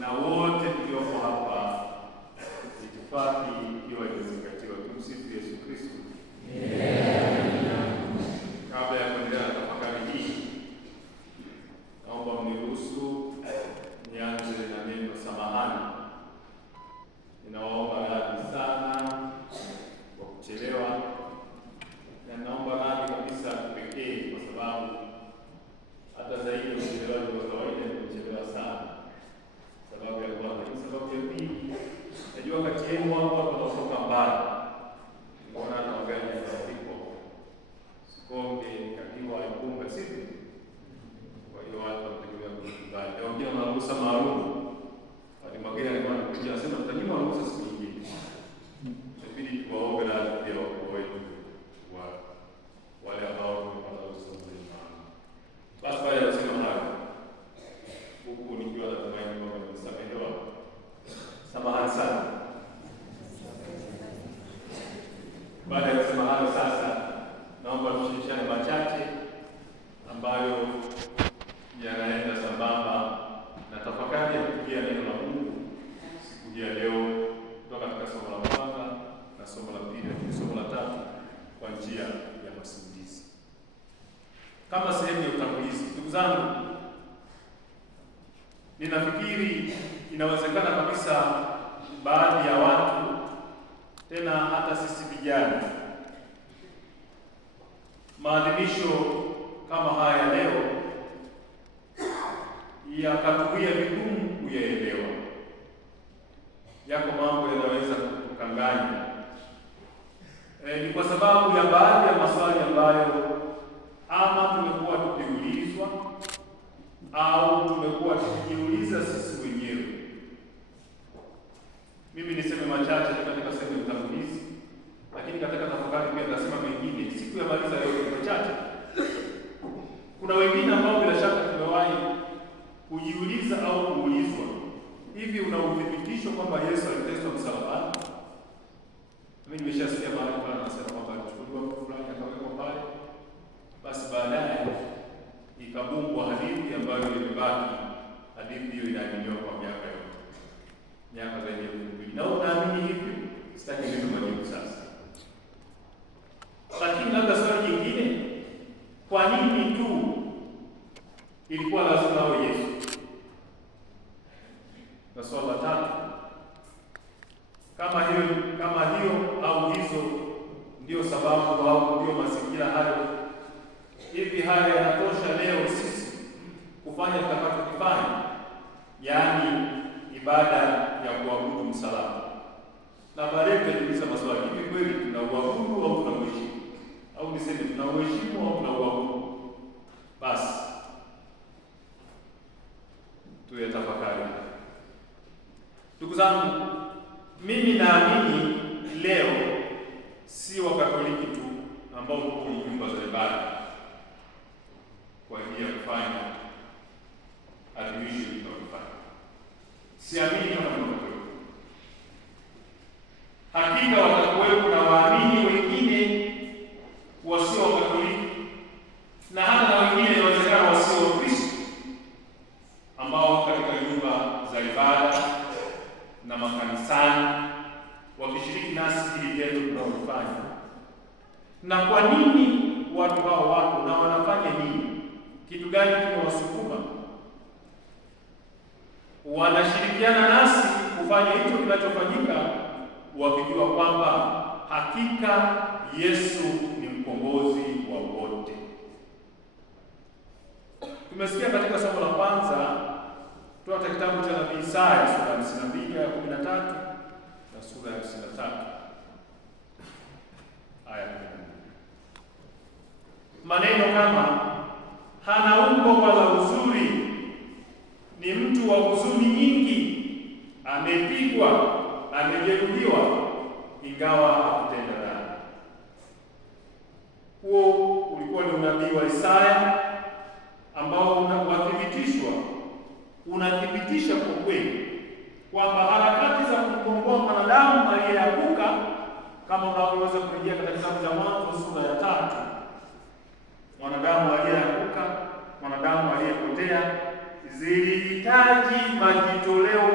na wote tulioko hapa, itifaki ikiwa imezingatiwa. Tumsifu Yesu Kristo. Kabla ya kuendelea na tafakari hii, naomba mniruhusu nianze na neno samahani. Ninaomba radhi sana kwa kuchelewa, na naomba radhi kabisa pekee kwa sababu hata zaidi ya uchelewaji wa kawaida nimechelewa sana. Sababu ya kwanza. Sababu ya pili, najua kati yenu hapa tunatoka mbali. Mbona na gari ya trafiko Sikonge Kakiwa Ikunga sipi. Kwa hiyo watu wanategemea kukubali. Ndio wengine wanaruhusa maalum. Wale magari alikuwa anakuja anasema tutanyima ruhusa siku nyingine. Inabidi tuwaombe radhi pia kwa wetu wa wale ambao wamepata ruhusa maalum. Basi baada ya kusema hayo, huku nikiwa natumaini kwamba nimesamehewa. Samahani sana. Baada ya kusema hayo, sasa naomba tushirikishane machache ambayo yanaenda sambamba na tafakari ya kupitia neno la Mungu siku ya leo, kutoka katika somo la kwanza na somo la pili na somo la tatu kwa njia ya masimulizi. Kama sehemu ya utangulizi, ndugu zangu, ninafikiri inawezekana kabisa baadhi ya watu, tena hata sisi vijana, maadhimisho kama haya leo yakatuia vigumu kuyaelewa. Yako mambo yanaweza kukanganya. Ni kwa sababu ya baadhi ya maswali ambayo ama tumekuwa tukiulizwa au tumekuwa tukijiuliza sisi wenyewe. Mimi niseme machache katika sehemu ya utangulizi, lakini katika tafakari pia nitasema mengine. Siku ya maliza leo machache. Kuna wengine ambao bila shaka tumewahi kujiuliza au kuulizwa, hivi una uthibitisho kwamba Yesu aliteswa msalabani? Mimi nimeshasikia mahali fulani anasema kwamba alichukuliwa mtu fulani akawekwa pale, basi baadaye ikabumbwa hadithi ambayo imebaki. Hadithi hiyo inaaminiwa kwa miaka yote, miaka zaidi ya 2000. Na unaamini hivyo? Sitaki neno majibu sasa. Lakini labda swali jingine, kwa nini tu ilikuwa lazima awe Yesu? Na swali la tatu, kama hiyo au hizo ndio sababu au ndio mazingira hayo, hivi haya yanatosha leo sisi kufanya tutakachokifanya, yaani ibada ya kuabudu msalaba? Na baadaye tunajiuliza maswali, hivi kweli tunauabudu au tunauheshimu? Au niseme tunauheshimu au tunauabudu? Basi tuyatafakari. Ndugu zangu, mimi naamini leo si Wakatoliki tu ambao tuko kwenye nyumba za ibada kwa ajili ya kufanya adhimisho tunalofanya. Siamini kama ni Wakatoliki. Hakika watakuwepo na waamini wengine wasio Wakatoliki, na hata na wengine inawezekana wasio Wakristo, ambao katika nyumba za ibada na makanisani wakishiriki nasi hili tendo tunalofanya. Na kwa nini watu hao wako na wanafanya nini? Kitu gani kimewasukuma? Wanashirikiana nasi kufanya hicho kinachofanyika, wakijua kwamba hakika Yesu ni mkombozi wa wote. Tumesikia katika somo la kwanza kutoka kitabu cha Nabii Isaya sura ya 52 aya 13 na sura ya 53 aya 10. Maneno kama hana umbo wala uzuri, ni mtu wa huzuni nyingi, amepigwa, amejeruhiwa, ingawa hakutenda dhambi. Huo ulikuwa ni unabii wa Isaya ambao unathibitisha kwa kweli kwamba harakati za kumkomboa mwanadamu aliyeanguka, kama unavyoweza kurejea katika kitabu cha Mwanzo sura ya 3, mwanadamu aliyeanguka, mwanadamu aliyepotea, zilihitaji majitoleo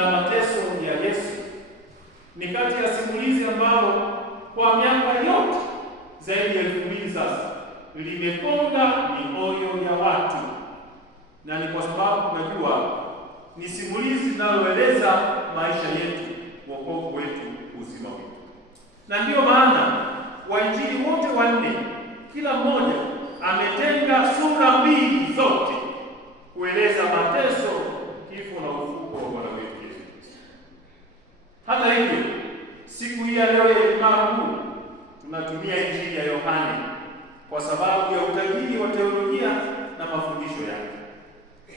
la mateso ya Yesu ni kati ya simulizi ambalo kwa miaka yote zaidi ya 2000 sasa limeponga mioyo ya watu, na ni kwa sababu tunajua ni simulizi linaloeleza maisha yetu, wokovu wetu, uzima wetu. Na ndiyo maana wainjili wote wanne, kila mmoja ametenga sura mbili zote kueleza mateso, kifo na ufufuko wa Bwana wetu Yesu Kristo. Hata hivyo, siku hii ya leo ya Ijumaa Kuu tunatumia Injili ya Yohane kwa sababu ya utajiri wa teolojia na mafundisho yake.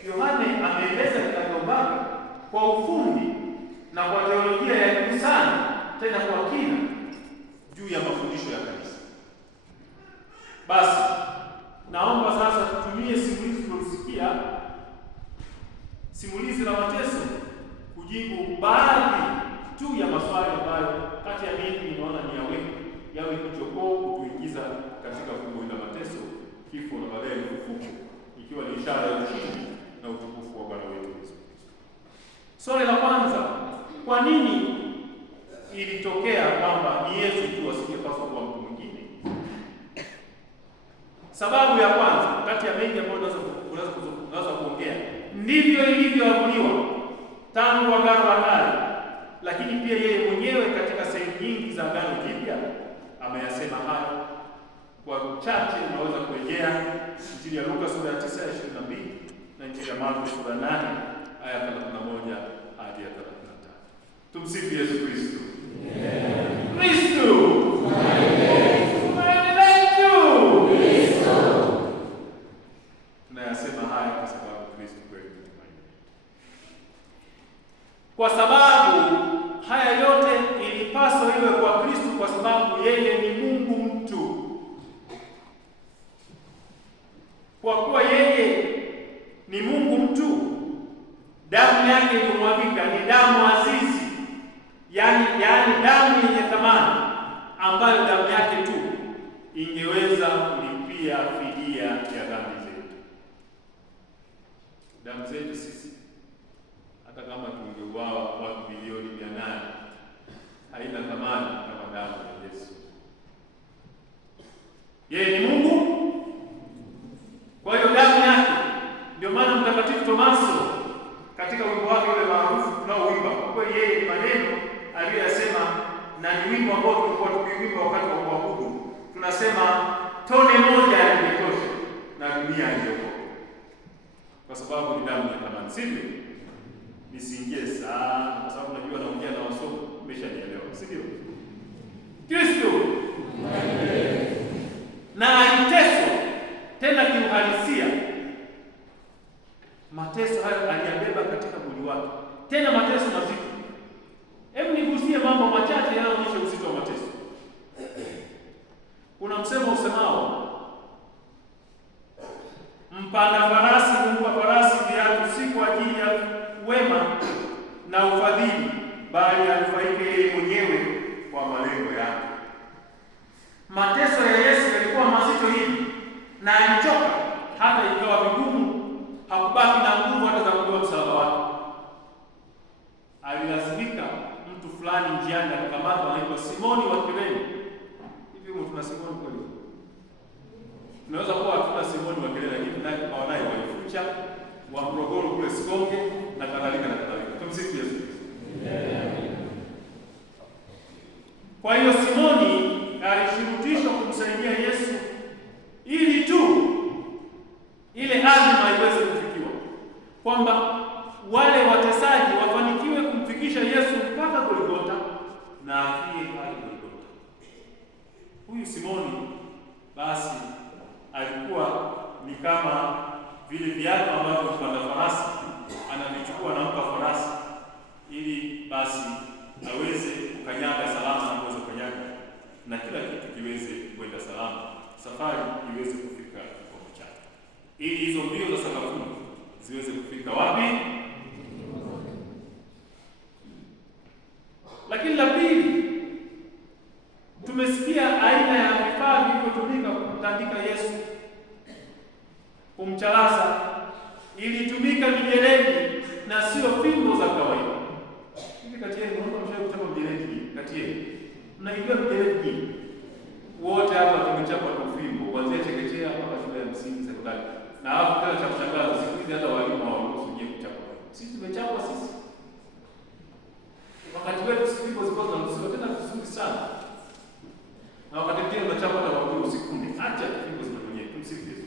Yohane ameeleza kinagaubaga kwa ufundi na kwa teolojia ya juu sana, tena kwa kina, juu ya mafundisho ya kanisa. Basi naomba sasa tutumie simulizi tulisikia, simulizi la mateso, kujibu baadhi tu ya maswali ambayo kati ya mengi naona ni yawe kichokoo kutuingiza katika fumbo la mateso, kifo na baadaye ufufuko, ikiwa ni ishara ya ushindi na utukufu wa Bwana wetu Yesu Kristo. Swali la kwanza, kwa nini ilitokea kwamba ni Yesu tu asingepaswa kuwa mtu mwingine? Sababu ya kwanza kati ya mengi ambayo tunaweza kuongea, ndivyo ilivyoamuliwa tangu Agano la Kale, lakini pia yeye mwenyewe katika sehemu nyingi za Agano Jipya ameyasema hayo. Kwa uchache unaweza kurejea Injili ya Luka sura ya 9:22 na Injili ya Marko sura 8 aya 31 hadi 33. Tumsifu Yesu Kristo. Kristo tunayasema haya kwa sababu Kristo kweli ni tumaini. Kwa sababu haya yote ilipaswa iwe kwa Kristo, kwa sababu yeye ni Mungu mtu. Kwa kuwa yeye ni Mungu mtu, damu yake iliyomwagika ni damu azizi, yani damu yenye thamani, ambayo damu yake tu ingeweza kulipia fidia ya dhambi zetu. Damu zetu sisi, hata kama tungeuawa watu bilioni 800, haina thamani kama damu ya Yesu. Yeye ni Mungu, kwa hiyo damu yake. Ndio maana Mtakatifu Tomaso katika wimbo wake ule maarufu tunaoimba, kwa yeye ni maneno aliyosema, na ni wimbo ambao tulikuwa tukiimba wakati wa kuabudu, tunasema tone moja limetosha na dunia iliyoko, kwa sababu ni damu ya thamani. Sivyo? Nisiingie sana kwa sababu najua naongea na wasomi, umeshanielewa, sivyo? Kristo na aliteswa tena kiuhalisia. Mateso hayo aliyabeba katika mwili wake, tena mateso mazito. Hebu nigusie mambo machache yanayoonyesha uzito wa mateso. Kuna msemo usemao, mpanda farasi humpa farasi viatu, si kwa ajili ya wema na ufadhili, bali anufaike yeye mwenyewe kwa malengo yake. Mateso ya Yesu yalikuwa mazito hivi, na alichoka hata ikawa vigumu, hakubaki na nguvu hata za kubeba msalaba wake. Alilazimika mtu fulani njiani akakamata, anaitwa Simoni wa Kirene. Hivi tuna Simoni kweli? Tunaweza kuwa hatuna Simoni wa Kirene, lakini naye kwa naye walifucha wa Morogoro kule Sikonge na kadhalika na kadhalika. Tumsifu Yesu Kristo. Kwa hiyo Simoni alishurutishwa kumsaidia Yesu ili tu ile azima iweze kufikiwa, kwamba wale watesaji wafanikiwe kumfikisha Yesu mpaka Golgotha na afie pale Golgotha. Huyu Simoni basi alikuwa ni kama vile viatu ambavyo mpanda farasi anavichukua na mpa farasi, ili basi aweze kukanyaga salama na kuweza kukanyaga na kila kitu kiweze kwenda salama, safari iweze kufika kikomo chake, ili hizo mbio za sakafuni ziweze kufika wapi? Lakini la pili, tumesikia aina ya vifaa vilivyotumika kumtandika Yesu, kumchalaza. Ilitumika mijeledi na sio fimbo za kawaida. kati yenu naomba mshauri kuchapa mjeledi kati yenu. Mnaijua mjeledi? Wote hapa tumechapa kwa fimbo kuanzia chekechea mpaka shule ya msingi sekondari. Na hapo tena cha kushangaza siku hizi hata walimu hawaruhusu nyie kuchapa. Sisi tumechapa sisi. Wakati wetu fimbo zilikuwa zinaruhusiwa tena vizuri sana. Na wakati mwingine tunachapa hata kwa sekunde. Acha fimbo zinatonyea. Tumsifu Yesu.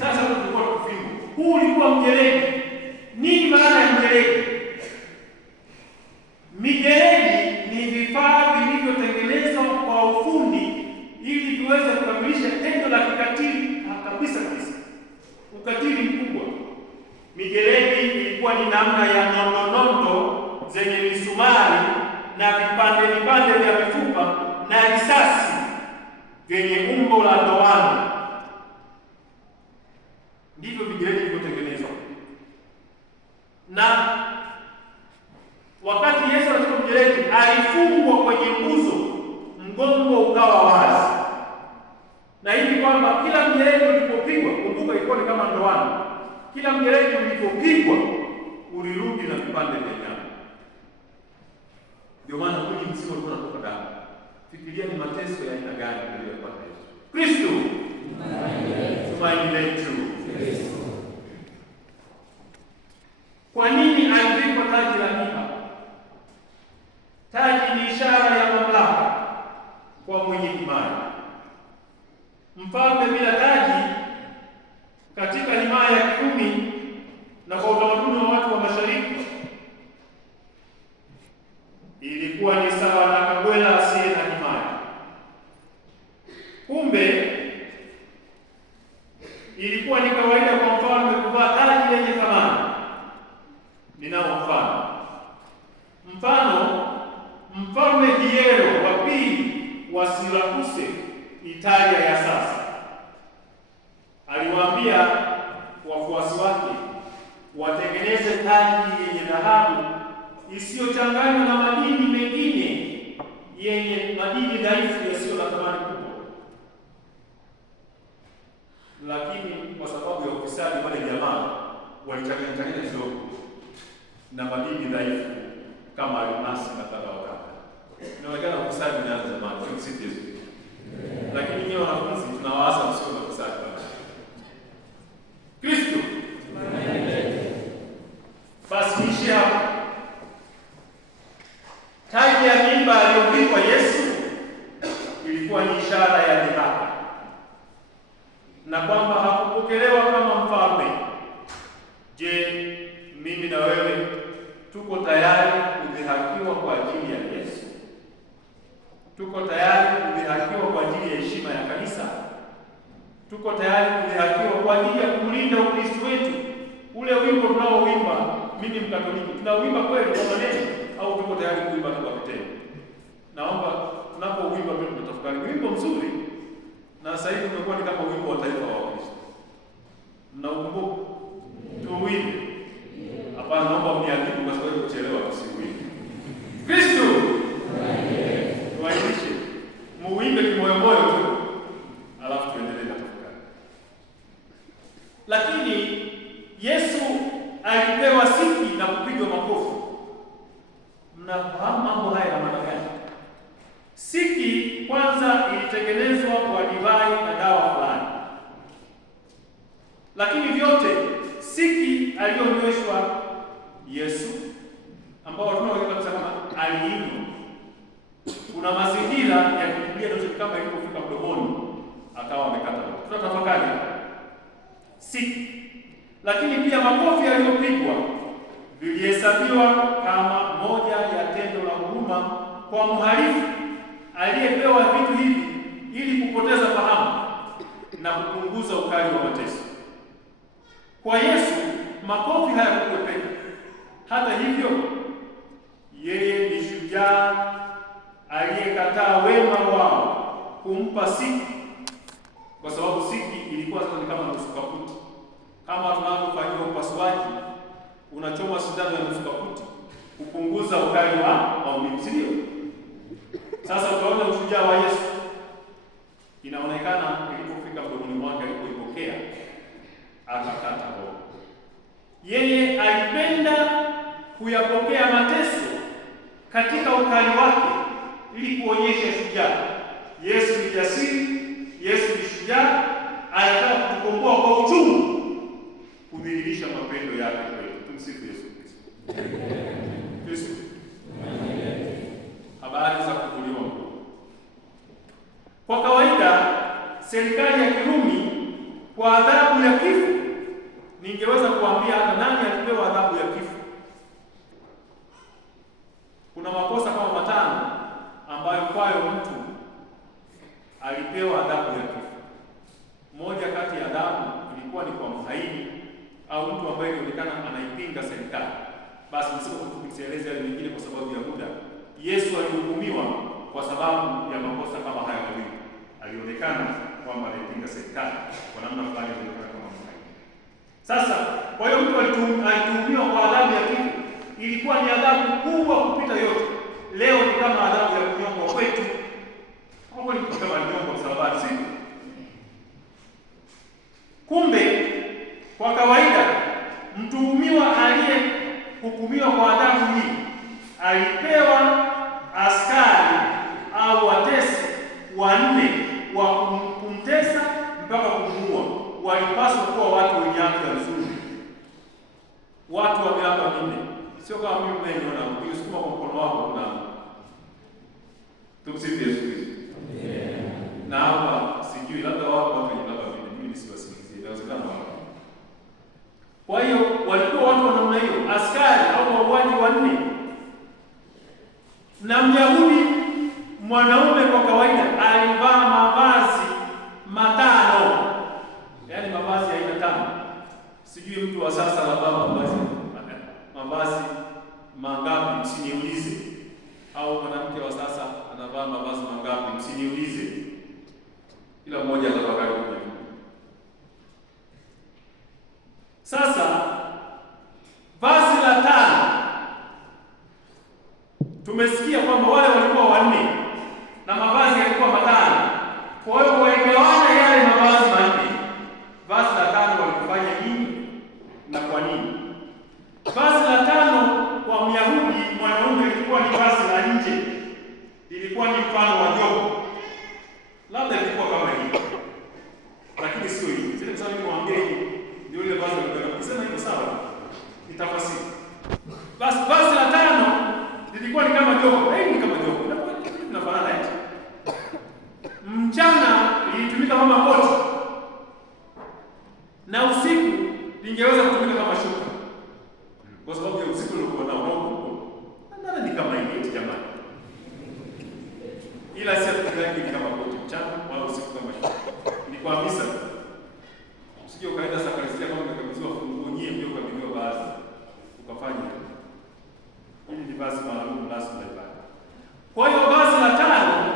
Sasa tulikuwa kwa fimbo. Huu ulikuwa mjeledi. Nini maana ya mjeledi? Mijeledi ni vifaa vilivyotengenezwa kwa ufundi ili viweze kukamilisha tendo la kikatili kabisa. Ukatili mkubwa. Mijeledi ilikuwa ni namna ya nondo zenye misumari na vipande vya mifupa na risasi vyenye umbo la ndoano. Ndivyo mijeledi ilivyotengenezwa. Na wakati Yesu alikuwa mjeledi alifungwa kwenye nguzo, mgongo ukawa wazi. Na hivi kwamba kila mjeledi ulipopigwa, kumbuka ilikuwa ni kama ndoano. Kila mjeledi ulipopigwa ulirudi na vipande vya nyama. Ndio maana mwili mzima ulikuwa unatoka damu. Fikiria ni mateso ya aina gani aliyopata Yesu. Kristo tumaini letu. Kwa nini alivikwa taji la miiba? Taji ni ishara ya mamlaka kwa mwenye himaya. Mfalme bila taji katika himaya ya Kirumi na kwa utamaduni wa watu wa Mashariki ilikuwa ni sawa na kagwela asiye na himaya. Kumbe ilikuwa ni kawaida kwa mfalme kuvaa taji lenye thamani. Ninao mfano Mfalme Hiero wa pili wa Sirakuse, Italia ya sasa, aliwaambia wafuasi wake watengeneze taji yenye dhahabu isiyochanganywa na madini mengine yenye madini dhaifu yasiyo na thamani kubwa. Lakini kwa sababu ya ufisadi wale jamaa walichanganya kidogo na madini dhaifu kama almasi na kadha wa kadha. Inaonekana ufisadi unaanza zamani, sio siku hizo. Lakini nyinyi wanafunzi tunawaasa msio na ufisadi bwana. Kristo. Basi nishi hapo. Taji ya miiba aliyovikwa Yesu ilikuwa ni ishara ya dhihaka, na kwamba hakupokelewa kama mfalme. Je, mimi na wewe tuko tayari kudhihakiwa kwa ajili ya Yesu? Tuko tayari kudhihakiwa kwa ajili ya heshima ya kanisa? Tuko tayari kudhihakiwa kwa ajili ya kulinda Ukristo wetu? Ule wimbo tunaoimba, mimi Mkatoliki, tunauimba kweli kwa maneno au tuko tayari kuimba kwa vitendo? Naomba tunapouimba pia tutafakari wimbo mzuri, na sasa hivi umekuwa ni kama wimbo wa taifa wa Kristo. Mnaukumbuka? Tuuimbe. Hapana, naomba mniadhibu kwa sababu kuchelewa tusiuimbe. Kristo. Tuainishe. Muimbe kimoyomoyo tu. Alafu tuendelee na tafakari. Lakini Yesu alipewa siki na kupigwa makofi. Mnafahamu mambo haya na maana gani? Siki kwanza ilitengenezwa kwa divai na dawa fulani. Lakini vyote siki aliyonyweshwa Yesu, ambao tunaweza kusema aliinywa, kuna mazingira ya kutulia ndio kama ilipofika mdomoni akawa amekata. Tunatafakari siki. Lakini pia makofi aliyopigwa vilihesabiwa kama moja ya tendo la huruma kwa mhalifu aliyepewa vitu hivi ili kupoteza fahamu na kupunguza ukali wa mateso. Kwa Yesu makofi hayakukwepeka. Hata hivyo, yeye ni shujaa aliyekataa wema wao kumpa siki, kwa sababu siki ilikuwa sasa kama nusu kaputi. Kama tunavyofanyia upasuaji, unachoma sindano ya nusu kaputi kupunguza ukali wa maumivu, si ndio? Sasa utaona ushujaa wa Yesu. Inaonekana ilipofika mdomoni mwake alipoipokea akakata roho. Yeye alipenda kuyapokea mateso katika ukali wake ili kuonyesha shujaa. Yesu ni jasiri, Yesu ni shujaa, anataka kutukomboa kwa uchungu, kudhihirisha mapendo yake kwetu. Tumsifu Yesu Kristo. Habari za kuvuliwa nguo. Kwa kawaida serikali ya Kirumi kwa adhabu ya kifo, ningeweza kuambia hata nani alipewa adhabu ya kifo. Kuna makosa kama matano ambayo kwayo mtu alipewa adhabu ya kifo. Moja kati ya adhabu ilikuwa ni kwa mhaini au mtu ambaye ilionekana anaipinga serikali. Basi nisikueleze yale mengine kwa sababu ya muda. Yesu alihukumiwa kwa sababu ya makosa kama haya mawili. Alionekana kwamba anaipinga serikali kwa namna fulani, alionekana kama mhaini. Sasa kwa hiyo mtu alituhumiwa kwa adhabu ya kifo. Ilikuwa ni adhabu kubwa kupita yote. Leo ni kama adhabu ya kunyongwa kwetu. Hapo ni kama kunyongwa msalabani, si? Kumbe kwa kawaida mtuhumiwa aliyehukumiwa kwa adhabu hii alipewa askari au watesi wanne wa kumtesa mpaka kumuua. Walipaswa kuwa watu wenye afya nzuri, watu wa miaka minne, sio kama mimi mnaona ukisukuma kwa mkono wako na tumsifu Yesu Kristo. Na hapa sijui, labda wako watu wenye miaka minne, mimi siwasikilizie, inawezekana wako. Kwa hiyo walikuwa watu wa namna hiyo, askari au wauaji wanne. Na Myahudi mwanaume kwa kawaida alivaa mavazi matano, yaani mavazi ya aina tano. Sijui mtu wa sasa anavaa mavazi mangapi, msiniulize. Au mwanamke wa sasa anavaa mavazi mangapi, msiniulize. Kila mmoja atafakari mwenyewe. Sasa vazi la tano, tumesikia kwamba wale walikuwa wanne na mavazi yalikuwa matano. Kwa hiyo waligawana yale mavazi manne. Vazi la tano walifanya nini na kwa nini? Vazi la tano kwa Myahudi mwanaume lilikuwa ni vazi la nje, lilikuwa ni mfano wa joho, labda ilikuwa kama hivi, lakini sio hivi. Sasa msanii niwaambie hivi ndio ile vazi la kusema hivyo, sawa? Nitafasiri. Basi vazi la tano lilikuwa ni kama joho, ni kama joho, tunafanana hivi. Mchana lilitumika kama koti na usiku lingeweza kutumika kama shuka, kwa sababu ya usiku uliokuwa nao ndio ni kama hivi jamani. Ila si ati ni kama koti mchana wala usiku kama shuka. Ni kwa misa. Usije ukaenda sakaristia kama umekabidhiwa funguo nyie ndio ukabidhiwa baadhi ukafanya. Hili ni vazi maalum lazima ibada. Kwa hiyo vazi la tano,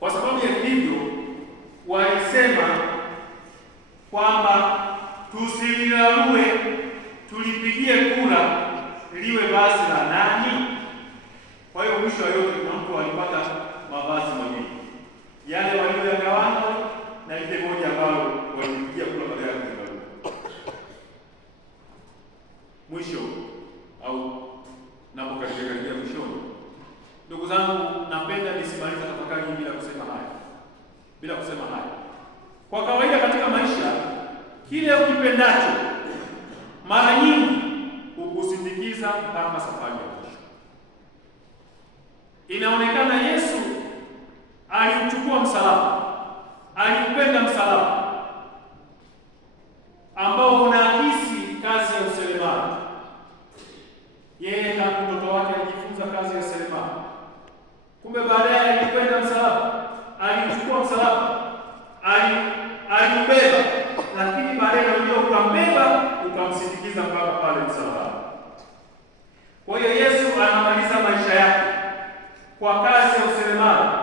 kwa sababu ya hivyo walisema kwamba tusililalue, tulipigie kura liwe vazi la nani. Kwa hiyo mwisho yote kuna mtu alipata mavazi mawili, yale walioyagawana na ile moja ambalo walipigia kura baada ya kulilalua. Mwisho au napokaribia mwishoni, ndugu zangu, napenda nisimalize tafakari bila kusema haya. Kwa kawaida katika maisha, kile ukipendacho mara nyingi hukusindikiza mpaka safari ya mwisho. Inaonekana Yesu alichukua msalaba, alipenda msalaba ambao unaakisi kazi ya useremala. Yeye na mtoto wake alijifunza kazi ya seremala. Kumbe baadaye alipenda msalaba, alichukua msalaba, alibeba, lakini baadaye ndio ukambeba ukamsindikiza mpaka pale msalaba. Kwa hiyo Yesu anamaliza maisha yake kwa kazi ya useremala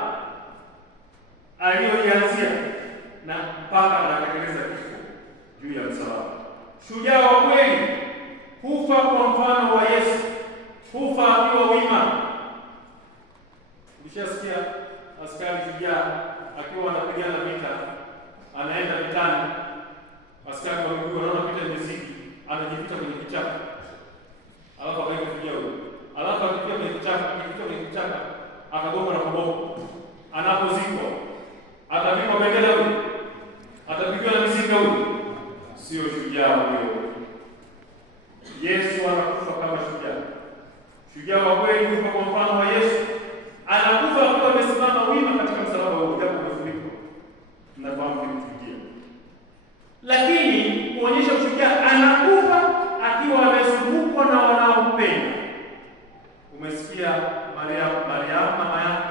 aliyoianzia na mpaka anatekeleza kifo juu ya msalaba. Shujaa wa kweli hufa kwa mfano wa Yesu, hufa akiwa wima. Ukishasikia askari shujaa akiwa anapigana vita, anaenda vitani, askari wa miguu wanaona vita imezidi, anajificha kwenye kichaka, alafu akaenda kujia huyo, alafu akifikia kwenye kichaka Mnafahamu kumchukia. Lakini kuonyesha ushujaa, anakufa akiwa amezungukwa na wanaompenda. Umesikia Mariamu mama yake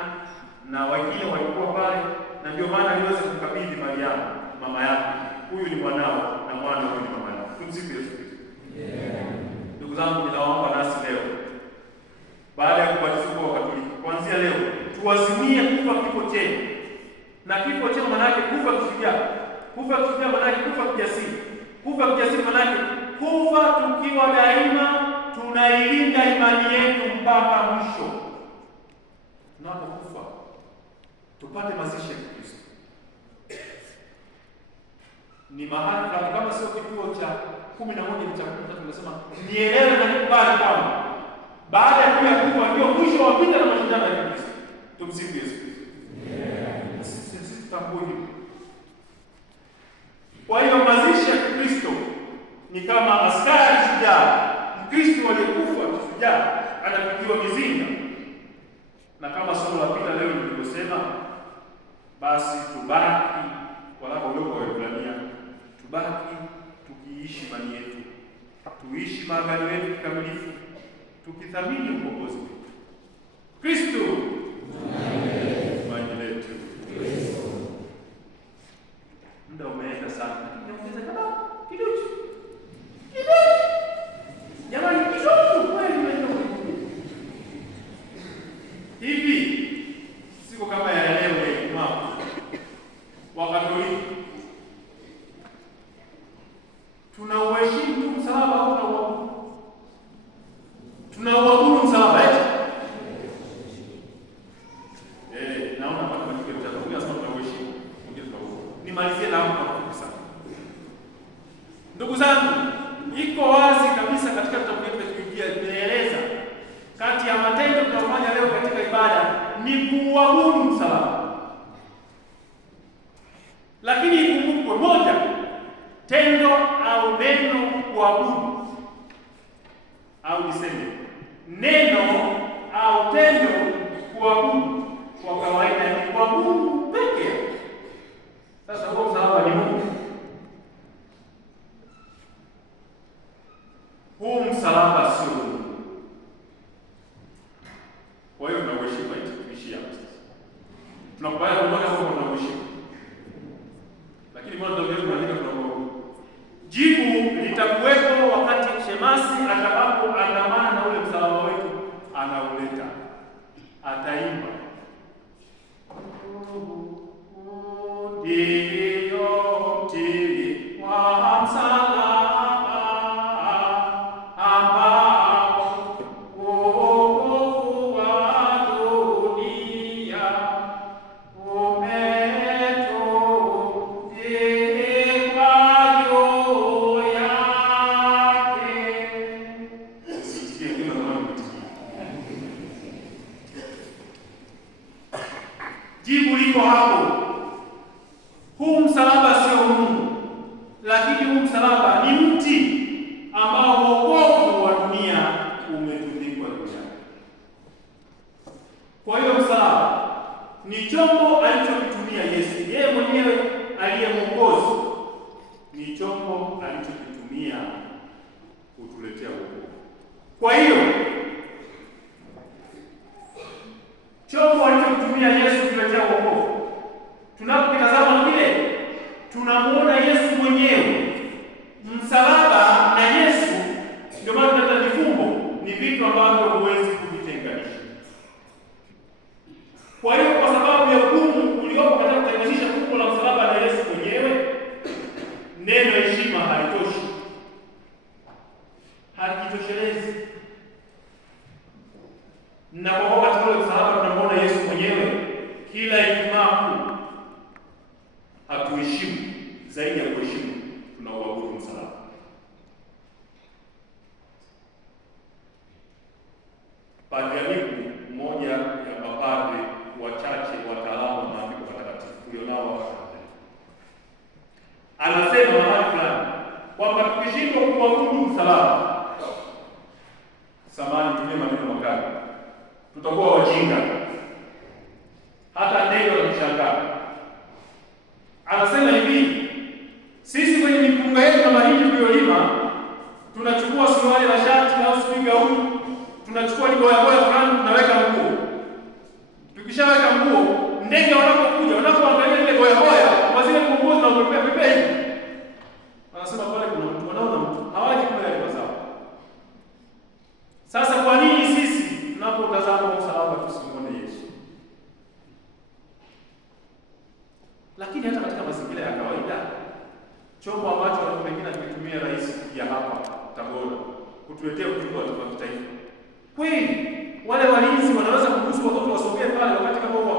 na wengine walikuwa pale, na ndio maana aliweza kumkabidhi Mariamu mama yake, huyu ni mwanao na mwana huyu ni mama yake. Tumsifu Yesu Kristo. Ndugu zangu, ninawaomba nasi leo, baada ya kubatizwa kwa Wakatoliki, kuanzia leo tuazimie kufa kifo chema. Na kifo chema maana yake kufa kishujaa. Kufa kishujaa maana yake kufa kijasiri. Kufa kijasiri maana yake kufa tukiwa daima tunailinda imani yetu mpaka mwisho. Tunapokufa tupate mazishi ya Kristo. Ni mahali kama sio kituo cha 11 cha 13, tunasema nielewe na nikubali kwamba baada ya kufa ndio mwisho wa vita na mashindano ya Kristo. Tumsifu Yesu Kristo. Sisi tutambue hilo. Kwa hiyo mazishi ya Kristo ni kama askari shujaa. Mkristo aliyekufa shujaa anapigiwa mizinga. Na kama somo la pita leo nilivyosema, basi tubaki wala ulio kwa Ibrania, tubaki tukiishi imani yetu, tuishi maagano yetu kikamilifu, tukithamini ukombozi wetu. Kristo tumaini letu. Muda umeenda sana, niongeze kama kidogo. Jamani, kidogo kweli ndio hivi. Siko kama ya leo ya Ijumaa. Wakatoliki tunauheshimu tu msalaba au tunauabudu msalaba eti? Naona hapa kwa kile cha Mungu asema tunauheshimu. Nimalizie na hapo kwa sana. Ndugu zangu, iko wazi kabisa katika kitabu chetu kinaeleza kati ya matendo tunayofanya leo katika ibada ni kuabudu msalaba. Lakini ikumbukwe moja, tendo au neno kuabudu, au niseme neno au tendo kuabudu kwa kawaida ni kuabudu pekee. Sasa huo msalaba ni Mungu. Huu msalaba sio Mungu. Kwa hiyo tunauheshimu tuishi hapo sasa. Tunakubali kutoka hapo tunauheshimu. Lakini mbona ndio tunaandika tunauabudu? Jibu litakuwepo wakati shemasi atakapoandamana na ule msalaba wetu anauleta. Ataimba. Jibu liko hapo. Huu msalaba sio Mungu, lakini huu msalaba ni mti ambao wokovu wa dunia umetundikwa juu yake. Kwa hiyo msalaba ni chombo alichokitumia Yesu, yeye mwenyewe aliye Mwokozi, ni chombo alichokitumia kutuletea wokovu. Kwa hiyo chombo alichokitumia Yesu kutuletea wokovu, tunapokitazama kile tunamuona Yesu mwenyewe. Msalaba na Yesu, ndio maana tunataka vifungo, ni vitu ambavyo huwezi kuvitenganisha. Kwa hiyo kwa sababu ya ugumu uliopo katika kutenganisha fumbo la msalaba na Yesu mwenyewe, neno heshima halitoshi, halijitoshelezi. Na kwa katika ule msalaba tunamwona Yesu mwenyewe. Kila Ijumaa Kuu hatuheshimu, zaidi ya kuheshimu tunauabudu msalaba. Padre mmoja ya mapadre wachache wataalamu wa maandiko matakatifu ulionao anasema mahali fulani kwamba tukishindwa kuabudu msalaba, samahani tumie maneno makali, tutakuwa wajinga, hata ndege watashangaa. katika mazingira ya kawaida, chombo ambacho watu wengine tumetumia rais ya hapa Tabora kutuletea ujumbe wa kitaifa, kweli wale walinzi wanaweza kuruhusu watoto wasogee pale wakati kama huo